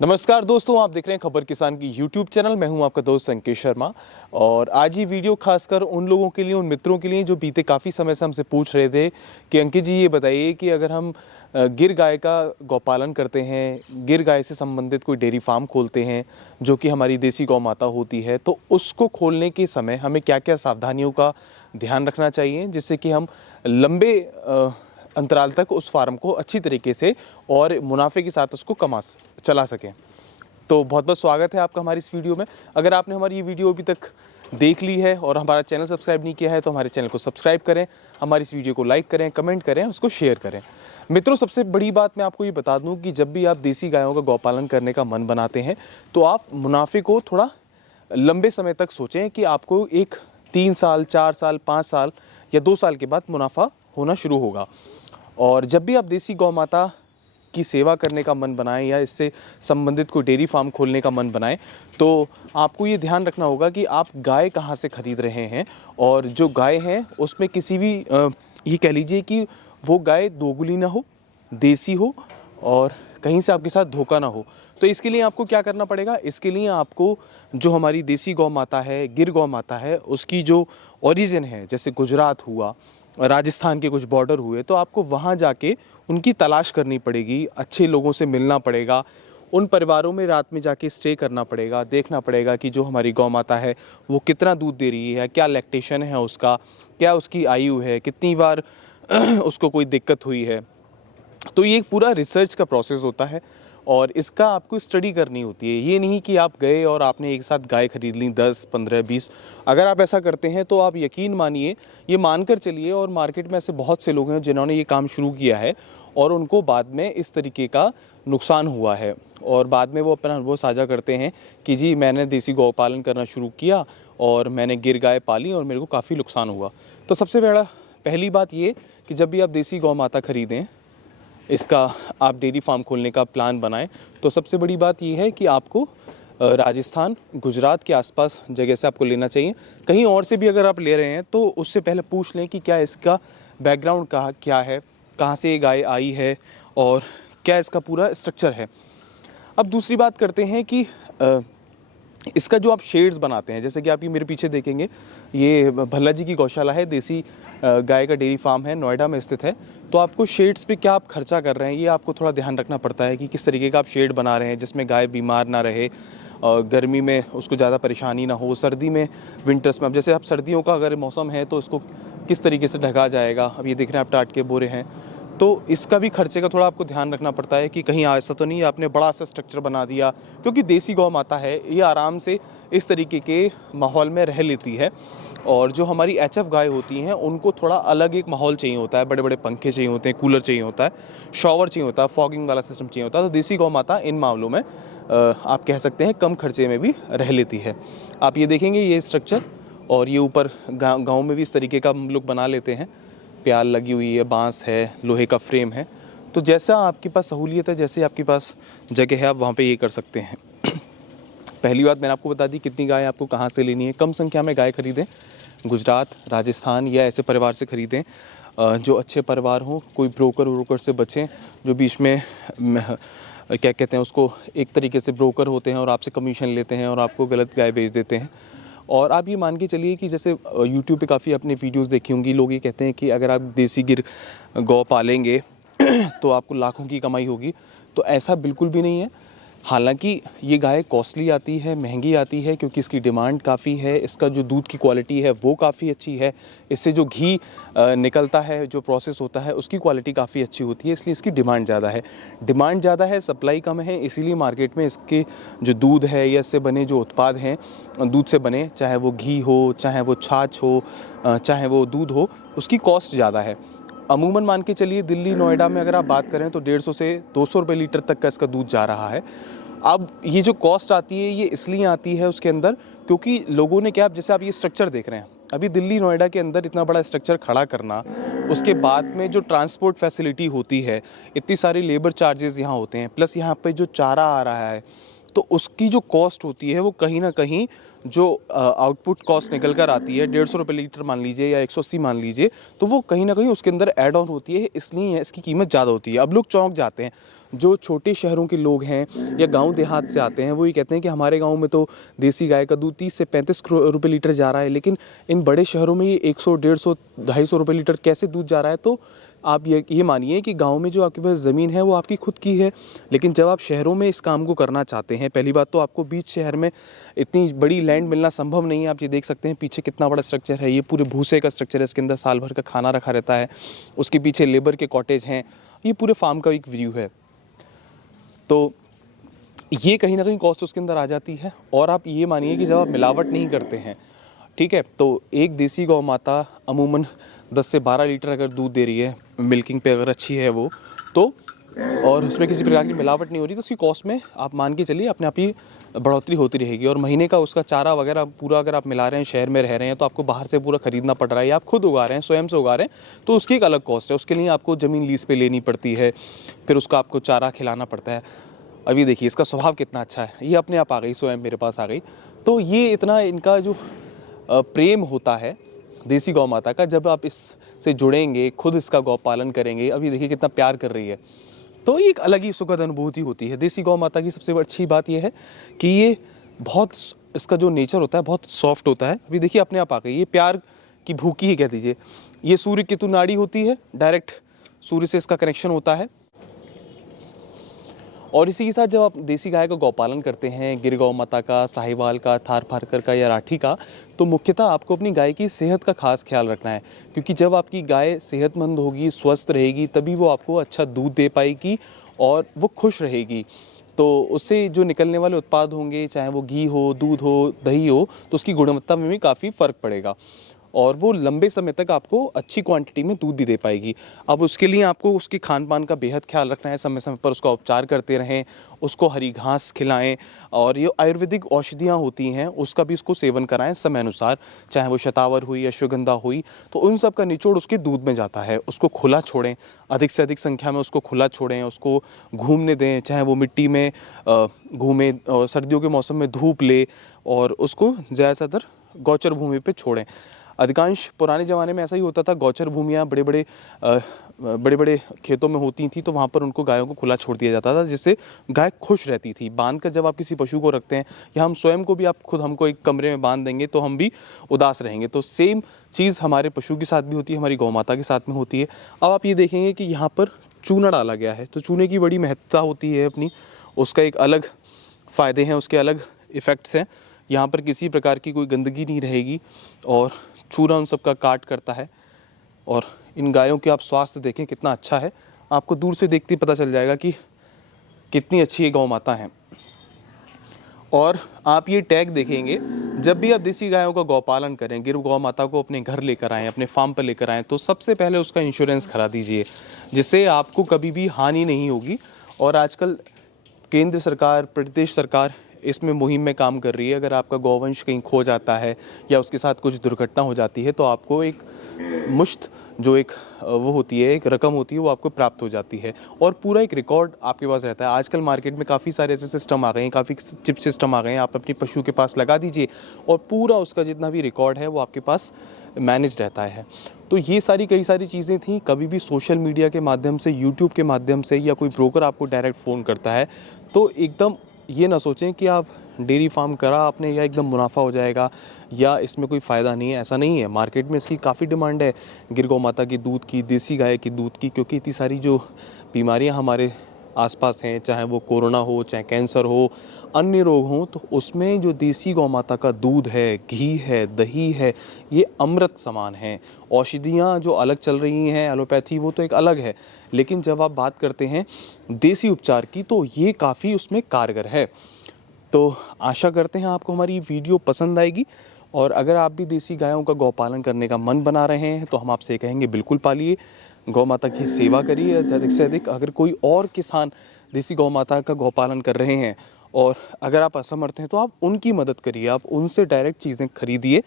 नमस्कार दोस्तों, आप देख रहे हैं खबर किसान की यूट्यूब चैनल। मैं हूं आपका दोस्त संकेत शर्मा और आज ये वीडियो खासकर उन लोगों के लिए, उन मित्रों के लिए जो बीते काफ़ी समय से हमसे पूछ रहे थे कि अंकित जी ये बताइए कि अगर हम गिर गाय का गौपालन करते हैं, गिर गाय से संबंधित कोई डेयरी फार्म खोलते हैं जो कि हमारी देसी गौ माता होती है, तो उसको खोलने के समय हमें क्या क्या सावधानियों का ध्यान रखना चाहिए जिससे कि हम लंबे अंतराल तक उस फार्म को अच्छी तरीके से और मुनाफे के साथ उसको चला सकें। तो बहुत बहुत स्वागत है आपका हमारी इस वीडियो में। अगर आपने हमारी ये वीडियो अभी तक देख ली है और हमारा चैनल सब्सक्राइब नहीं किया है तो हमारे चैनल को सब्सक्राइब करें, हमारी इस वीडियो को लाइक करें, कमेंट करें, उसको शेयर करें। मित्रों, सबसे बड़ी बात मैं आपको ये बता दूं कि जब भी आप देसी गायों का गौपालन करने का मन बनाते हैं तो आप मुनाफे को थोड़ा लंबे समय तक सोचें कि आपको एक 3 साल, 4 साल, 5 साल या 2 साल के बाद मुनाफा होना शुरू होगा। और जब भी आप देसी गौ माता की सेवा करने का मन बनाएं या इससे संबंधित कोई डेयरी फार्म खोलने का मन बनाएं तो आपको ये ध्यान रखना होगा कि आप गाय कहाँ से खरीद रहे हैं और जो गाय है उसमें किसी भी ये कह लीजिए कि वो गाय दोगुली ना हो, देसी हो और कहीं से आपके साथ धोखा ना हो। तो इसके लिए आपको क्या करना पड़ेगा? इसके लिए आपको जो हमारी देसी गौ माता है, गिर गौ माता है, उसकी जो ओरिजिन है, जैसे गुजरात हुआ, राजस्थान के कुछ बॉर्डर हुए, तो आपको वहाँ जाके उनकी तलाश करनी पड़ेगी, अच्छे लोगों से मिलना पड़ेगा, उन परिवारों में रात में जाके स्टे करना पड़ेगा, देखना पड़ेगा कि जो हमारी गौ माता है वो कितना दूध दे रही है, क्या लैक्टेशन है उसका, क्या उसकी आयु है, कितनी बार उसको कोई दिक्कत हुई है। तो ये एक पूरा रिसर्च का प्रोसेस होता है और इसका आपको स्टडी करनी होती है। ये नहीं कि आप गए और आपने एक साथ गाय खरीद ली 10, 15, 20। अगर आप ऐसा करते हैं तो आप यकीन मानिए, ये मानकर चलिए, और मार्केट में ऐसे बहुत से लोग हैं जिन्होंने ये काम शुरू किया है और उनको बाद में इस तरीके का नुकसान हुआ है और बाद में वो अपना अनुभव साझा करते हैं कि जी मैंने देसी गौ पालन करना शुरू किया और मैंने गिर गाय पाली और मेरे को काफ़ी नुकसान हुआ। तो सबसे पहली बात ये कि जब भी आप देसी गौ माता खरीदें, इसका आप डेयरी फार्म खोलने का प्लान बनाएं, तो सबसे बड़ी बात यह है कि आपको राजस्थान, गुजरात के आसपास जगह से आपको लेना चाहिए। कहीं और से भी अगर आप ले रहे हैं तो उससे पहले पूछ लें कि क्या इसका बैकग्राउंड क्या है, कहाँ से ये गाय आई है और क्या इसका पूरा स्ट्रक्चर है। अब दूसरी बात करते हैं कि इसका जो आप शेड्स बनाते हैं, जैसे कि आप ये मेरे पीछे देखेंगे, ये भल्ला जी की गौशाला है, देसी गाय का डेयरी फार्म है, नोएडा में स्थित है। तो आपको शेड्स पे क्या आप खर्चा कर रहे हैं ये आपको थोड़ा ध्यान रखना पड़ता है कि किस तरीके का आप शेड बना रहे हैं जिसमें गाय बीमार ना रहे, गर्मी में उसको ज़्यादा परेशानी ना हो, सर्दी में, विंटर्स में। अब जैसे आप सर्दियों का अगर मौसम है तो इसको किस तरीके से ढका जाएगा। अब ये देख रहे हैं आप टाट के बोरे हैं, तो इसका भी खर्चे का थोड़ा आपको ध्यान रखना पड़ता है कि कहीं ऐसा तो नहीं आपने बड़ा सा स्ट्रक्चर बना दिया, क्योंकि देसी गौ माता है ये आराम से इस तरीके के माहौल में रह लेती है। और जो हमारी एचएफ गाय होती हैं उनको थोड़ा अलग एक माहौल चाहिए होता है, बड़े बड़े पंखे चाहिए होते हैं, कूलर चाहिए होता है, शॉवर चाहिए होता है, फॉगिंग वाला सिस्टम चाहिए होता है। तो देसी गौ माता इन मामलों में आप कह सकते हैं कम खर्चे में भी रह लेती है। आप ये देखेंगे ये स्ट्रक्चर, और ये ऊपर गाँव में भी इस तरीके का हम लोग बना लेते हैं, प्याल लगी हुई है, बांस है, लोहे का फ्रेम है। तो जैसा आपके पास सहूलियत है, जैसे आपके पास जगह है, आप वहाँ पे ये कर सकते हैं। पहली बात मैंने आपको बता दी कितनी गाय आपको कहाँ से लेनी है। कम संख्या में गाय खरीदें, गुजरात, राजस्थान या ऐसे परिवार से खरीदें जो अच्छे परिवार हों। कोई ब्रोकर से बचें जो बीच में क्या कहते हैं उसको, एक तरीके से ब्रोकर होते हैं और आपसे कमीशन लेते हैं और आपको गलत गाय बेच देते हैं। और आप ये मान के चलिए कि जैसे यूट्यूब पे काफ़ी अपनी वीडियोस देखी होंगी, लोग ये कहते हैं कि अगर आप देसी गिर गौ पालेंगे तो आपको लाखों की कमाई होगी। तो ऐसा बिल्कुल भी नहीं है। हालांकि ये गाय कॉस्टली आती है, महंगी आती है, क्योंकि इसकी डिमांड काफ़ी है, इसका जो दूध की क्वालिटी है वो काफ़ी अच्छी है, इससे जो घी निकलता है, जो प्रोसेस होता है उसकी क्वालिटी काफ़ी अच्छी होती है, इसलिए इसकी डिमांड ज़्यादा है। डिमांड ज़्यादा है, सप्लाई कम है, इसीलिए मार्केट में इसके जो दूध है या इससे बने जो उत्पाद हैं, दूध से बने, चाहे वो घी हो, चाहे वो छाछ हो, चाहे वो दूध हो, उसकी कॉस्ट ज़्यादा है। अमूमन मान के चलिए दिल्ली, नोएडा में अगर आप बात करें तो 150 से 200 रुपये लीटर तक का इसका दूध जा रहा है। अब ये जो कॉस्ट आती है ये इसलिए आती है उसके अंदर क्योंकि लोगों ने क्या, जैसे आप ये स्ट्रक्चर देख रहे हैं, अभी दिल्ली, नोएडा के अंदर इतना बड़ा स्ट्रक्चर खड़ा करना, उसके बाद में जो ट्रांसपोर्ट फैसिलिटी होती है, इतनी सारी लेबर चार्जेस यहाँ होते हैं, प्लस यहाँ पे जो चारा आ रहा है, तो उसकी जो कॉस्ट होती है वो कहीं ना कहीं जो आउटपुट कॉस्ट निकल कर आती है 150 रुपये लीटर मान लीजिए या 180 मान लीजिए, तो वो कहीं ना कहीं उसके अंदर ऐड ऑन होती है, इसलिए इसकी कीमत ज़्यादा होती है। अब लोग चौंक जाते हैं, जो छोटे शहरों के लोग हैं या गांव देहात से आते हैं, वो ये कहते हैं कि हमारे गांव में तो देसी गाय का दूध 30 से 35 रुपये लीटर जा रहा है, लेकिन इन बड़े शहरों में ये 100, 150, 250 रुपये लीटर कैसे दूध जा रहा है। तो आप ये मानिए कि गांव में जो आपके पास ज़मीन है वो आपकी खुद की है, लेकिन जब आप शहरों में इस काम को करना चाहते हैं, पहली बात तो आपको बीच शहर में इतनी बड़ी लैंड मिलना संभव नहीं है। आप ये देख सकते हैं पीछे कितना बड़ा स्ट्रक्चर है, ये पूरे भूसे का स्ट्रक्चर है, इसके अंदर साल भर का खाना रखा रहता है, उसके पीछे लेबर के कॉटेज हैं, ये पूरे फार्म का एक व्यू है। तो ये कहीं ना कहीं कॉस्ट उसके अंदर आ जाती है। और आप ये मानिए कि जब आप मिलावट नहीं करते हैं, ठीक है, तो एक देसी गौ माता अमूमन 10 से 12 लीटर अगर दूध दे रही है, मिल्किंग पे अगर अच्छी है वो, तो और उसमें किसी प्रकार की मिलावट नहीं हो रही, तो उसकी कॉस्ट में आप मान के चलिए अपने आप ही बढ़ोतरी होती रहेगी। और महीने का उसका चारा वगैरह पूरा अगर आप मिला रहे हैं, शहर में रह रहे हैं, तो आपको बाहर से पूरा खरीदना पड़ रहा है, या आप खुद उगा रहे हैं, स्वयं से उगा रहे हैं, तो उसकी एक अलग कॉस्ट है। उसके लिए आपको ज़मीन लीज पे लेनी पड़ती है, फिर उसका आपको चारा खिलाना पड़ता है। अभी देखिए इसका स्वभाव कितना अच्छा है, ये अपने आप आ गई, स्वयं मेरे पास आ गई। तो ये इतना इनका जो प्रेम होता है देसी गौ माता का, जब आप इससे जुड़ेंगे, खुद इसका गौ पालन करेंगे, अभी देखिए कितना प्यार कर रही है, तो ये एक अलग ही सुखद अनुभूति होती है। देसी गौ माता की सबसे अच्छी बात यह है कि ये बहुत, इसका जो नेचर होता है बहुत सॉफ्ट होता है। अभी देखिए अपने आप आ गई, ये प्यार की भूखी ही कह दीजिए। ये सूर्य केतु नाड़ी होती है, डायरेक्ट सूर्य से इसका कनेक्शन होता है। और इसी के साथ जब आप देसी गाय का गौपालन करते हैं, गिर गौ माता का, साहिवाल का, थार फारकर का या राठी का, तो मुख्यतः आपको अपनी गाय की सेहत का खास ख्याल रखना है, क्योंकि जब आपकी गाय सेहतमंद होगी, स्वस्थ रहेगी, तभी वो आपको अच्छा दूध दे पाएगी और वो खुश रहेगी। तो उससे जो निकलने वाले उत्पाद होंगे, चाहे वो घी हो, दूध हो, दही हो, तो उसकी गुणवत्ता में भी काफ़ी फ़र्क पड़ेगा और वो लंबे समय तक आपको अच्छी क्वांटिटी में दूध भी दे पाएगी। अब उसके लिए आपको उसके खान पान का बेहद ख्याल रखना है, समय समय पर उसका उपचार करते रहें, उसको हरी घास खिलाएं, और ये आयुर्वेदिक औषधियाँ होती हैं उसका भी उसको सेवन कराएं समय अनुसार, चाहे वो शतावर हुई, अश्वगंधा हुई, तो उन सब का निचोड़ उसके दूध में जाता है। उसको खुला छोड़ें, अधिक से अधिक संख्या में उसको खुला छोड़ें, उसको घूमने दें, चाहे वो मिट्टी में घूमे, सर्दियों के मौसम में धूप ले, और उसको ज़्यादातर गौचर भूमि पे छोड़ें। अधिकांश पुराने ज़माने में ऐसा ही होता था, गौचर भूमियाँ बड़े बड़े खेतों में होती थी, तो वहाँ पर उनको गायों को खुला छोड़ दिया जाता था, जिससे गाय खुश रहती थी। बांध कर जब आप किसी पशु को रखते हैं, या हम स्वयं को भी आप खुद हमको एक कमरे में बांध देंगे तो हम भी उदास रहेंगे। तो सेम चीज़ हमारे पशु के साथ भी होती है, हमारी गौ माता के साथ में होती है। अब आप ये देखेंगे कि यहाँ पर चूना डाला गया है, तो चूने की बड़ी महत्ता होती है अपनी, उसका एक अलग फ़ायदे हैं, उसके अलग इफ़ेक्ट्स हैं। यहाँ पर किसी प्रकार की कोई गंदगी नहीं रहेगी और चूना उन सब का काट करता है। और इन गायों के आप स्वास्थ्य देखें कितना अच्छा है, आपको दूर से देखते ही पता चल जाएगा कि कितनी अच्छी ये गौ माता है। और आप ये टैग देखेंगे, जब भी आप देसी गायों का गौपालन करें, गिर गौ माता को अपने घर लेकर आएँ, अपने फार्म पर लेकर आएँ, तो सबसे पहले उसका इंश्योरेंस करा दीजिए, जिससे आपको कभी भी हानि नहीं होगी। और आजकल केंद्र सरकार, प्रदेश सरकार इसमें मुहिम में काम कर रही है। अगर आपका गौवंश कहीं खो जाता है या उसके साथ कुछ दुर्घटना हो जाती है, तो आपको एक मुश्त जो एक वो होती है, एक रकम होती है, वो आपको प्राप्त हो जाती है और पूरा एक रिकॉर्ड आपके पास रहता है। आजकल मार्केट में काफ़ी सारे ऐसे सिस्टम आ गए हैं, काफ़ी चिप सिस्टम आ गए हैं, आप अपने पशु के पास लगा दीजिए और पूरा उसका जितना भी रिकॉर्ड है वो आपके पास मैनेज रहता है। तो ये सारी कई सारी चीज़ें थी। कभी भी सोशल मीडिया के माध्यम से, यूट्यूब के माध्यम से, या कोई ब्रोकर आपको डायरेक्ट फ़ोन करता है, तो एकदम ये ना सोचें कि आप डेयरी फार्म करा आपने या एकदम मुनाफा हो जाएगा या इसमें कोई फ़ायदा नहीं है, ऐसा नहीं है। मार्केट में इसकी काफ़ी डिमांड है, गिर गौ माता की दूध की, देसी गाय की दूध की, क्योंकि इतनी सारी जो बीमारियां हमारे आसपास हैं, चाहे वो कोरोना हो, चाहे कैंसर हो, अन्य रोग हों, तो उसमें जो देसी गौ माता का दूध है, घी है, दही है, ये अमृत समान है। औषधियाँ जो अलग चल रही हैं, एलोपैथी, वो तो एक अलग है, लेकिन जब आप बात करते हैं देसी उपचार की, तो ये काफ़ी उसमें कारगर है। तो आशा करते हैं आपको हमारी वीडियो पसंद आएगी, और अगर आप भी देसी गायों का गौपालन करने का मन बना रहे हैं, तो हम आपसे कहेंगे बिल्कुल पालिए, गौ माता की सेवा करिए अधिक से अधिक। अगर कोई और किसान देसी गौ माता का गौपालन कर रहे हैं और अगर आप असमर्थ हैं, तो आप उनकी मदद करिए, आप उनसे डायरेक्ट चीज़ें खरीदिए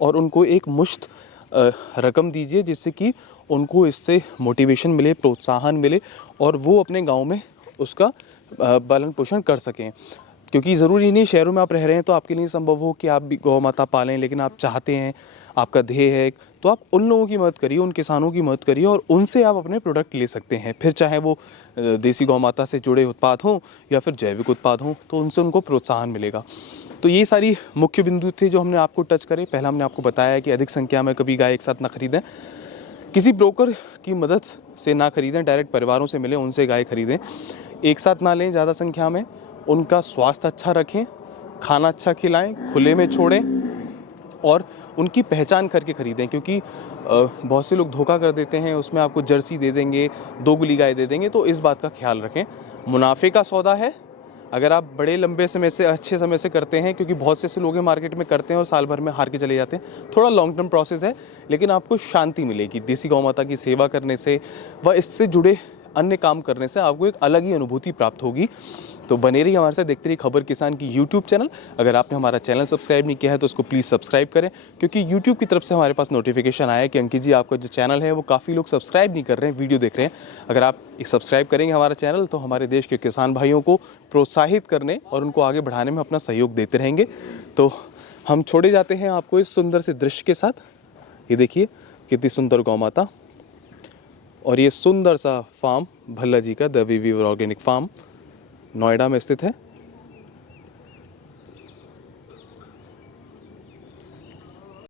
और उनको एक मुश्त रकम दीजिए, जिससे कि उनको इससे मोटिवेशन मिले, प्रोत्साहन मिले और वो अपने गाँव में उसका पालन पोषण कर सकें। क्योंकि ज़रूरी नहीं शहरों में आप रह रहे हैं तो आपके लिए संभव हो कि आप भी गौ माता पालें, लेकिन आप चाहते हैं, आपका ध्येय है, तो आप उन लोगों की मदद करिए, उन किसानों की मदद करिए और उनसे आप अपने प्रोडक्ट ले सकते हैं। फिर चाहे वो देसी गौ माता से जुड़े उत्पाद हों या फिर जैविक उत्पाद हों, तो उनसे उनको प्रोत्साहन मिलेगा। तो ये सारी मुख्य बिंदु थे जो हमने आपको टच करे। पहला हमने आपको बताया कि अधिक संख्या में कभी गाय एक साथ ना खरीदें, किसी ब्रोकर की मदद से ना खरीदें, डायरेक्ट परिवारों से मिलें, उनसे गाय खरीदें, एक साथ ना लें ज़्यादा संख्या में, उनका स्वास्थ्य अच्छा रखें, खाना अच्छा खिलाएं, खुले में छोड़ें और उनकी पहचान करके खरीदें। क्योंकि बहुत से लोग धोखा कर देते हैं, उसमें आपको जर्सी दे देंगे, दोगुली गाय दे देंगे, तो इस बात का ख्याल रखें। मुनाफे का सौदा है, अगर आप बड़े लंबे समय से अच्छे समय से करते हैं, क्योंकि बहुत से ऐसे लोग मार्केट में करते हैं और साल भर में हार के चले जाते हैं, थोड़ा लॉन्ग टर्म प्रोसेस है, लेकिन आपको शांति मिलेगी देसी गौ माता की सेवा करने से व इससे जुड़े अन्य काम करने से आपको एक अलग ही अनुभूति प्राप्त होगी। तो बने रहिए हमारे साथ, देखते रहिए खबर किसान की यूट्यूब चैनल। अगर आपने हमारा चैनल सब्सक्राइब नहीं किया है तो उसको प्लीज़ सब्सक्राइब करें, क्योंकि यूट्यूब की तरफ से हमारे पास नोटिफिकेशन आया है कि अंकित जी आपका जो चैनल है वो काफ़ी लोग सब्सक्राइब नहीं कर रहे हैं, वीडियो देख रहे हैं। अगर आप सब्सक्राइब करेंगे हमारा चैनल तो हमारे देश के किसान भाइयों को प्रोत्साहित करने और उनको आगे बढ़ाने में अपना सहयोग देते रहेंगे। तो हम छोड़े जाते हैं आपको इस सुंदर से दृश्य के साथ। ये देखिए कितनी सुंदर गौ माता, और ये सुंदर सा फार्म भल्ला जी का the weaver organic farm Noida में स्थित है।